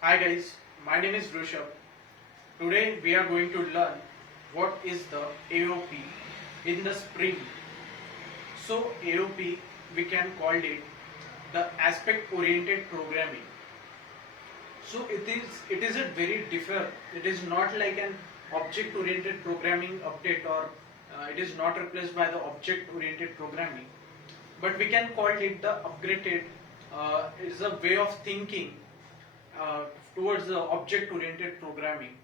Hi guys, my name is Rushabh. Today we are going to learn what is the AOP in the Spring. So AOP, we can call it the aspect oriented programming. So it is a very different. It is not like an object oriented programming update, or it is not replaced by the object oriented programming, but we can call it the upgraded. Is a way of thinking uh, towards the object oriented programming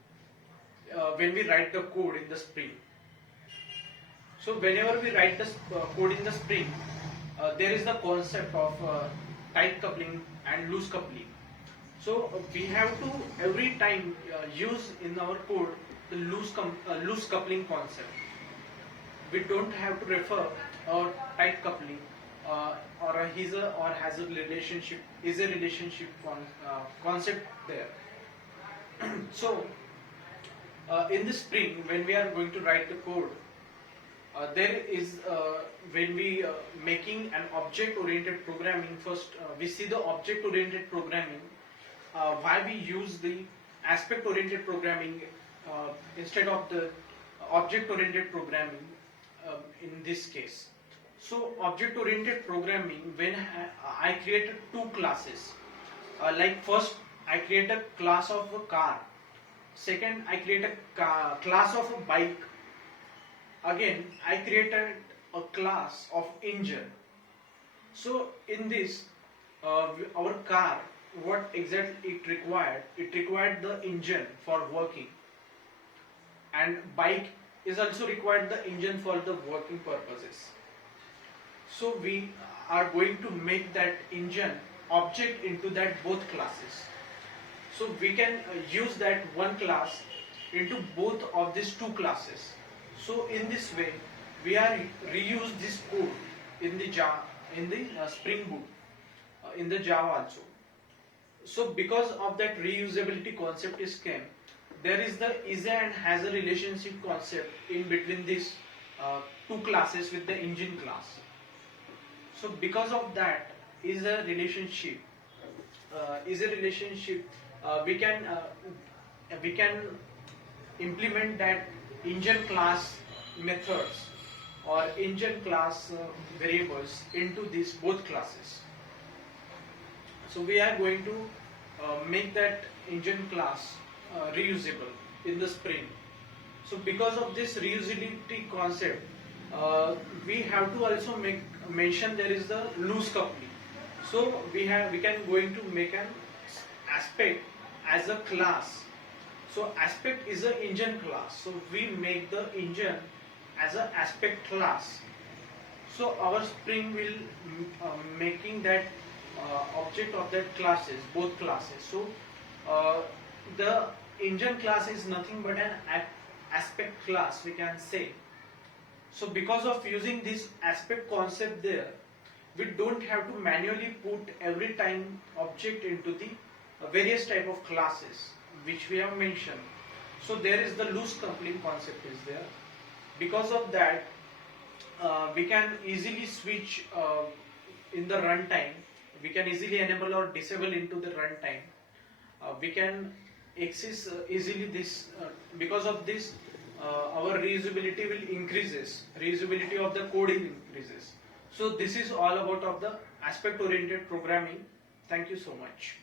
when we write the code in the Spring. So whenever we write the code in the Spring, there is the concept of tight coupling and loose coupling. So we have to every time use in our code the loose coupling concept. We don't have to refer a tight coupling or a his a or has a relationship is a relationship concept there. So in the Spring, when we are going to write the code, there is when we making an object oriented programming, first we see the object oriented programming, why we use the aspect oriented programming instead of the object oriented programming in this case. So object oriented programming, when I created two classes, like first I create a class of a car, second I create a class of a bike, again I created a class of engine. So in this our car, what exactly it required the engine for working, and bike is also required the engine for the working purposes. So we are going to make that engine object into that both classes. So we can use that one class into both of these two classes. So in this way, we are reuse this code in the Java, in the Spring Boot, in the Java also. So because of that reusability concept is came, there is the is a and has a relationship concept in between these two classes with the engine class. So because of that is a relationship, we can implement that engine class methods or engine class variables into these both classes. So we are going to make that engine class reusable in the Spring. So because of this reusability concept, we have to also make mention there is the loose coupling. So we can going to make an aspect as a class. So aspect is an engine class. So we make the engine as an aspect class. So our Spring will making that object of that classes, both classes. So the engine class is nothing but an aspect class, we can say. So because of using this aspect concept there, we don't have to manually put every time object into the various type of classes which we have mentioned. So there is the loose coupling concept is there. Because of that, we can easily switch in the runtime. We can easily enable or disable into the runtime. We can access easily this because of this our reusability will increases, reusability of the code increases. So this is all about of the aspect oriented programming. Thank you so much.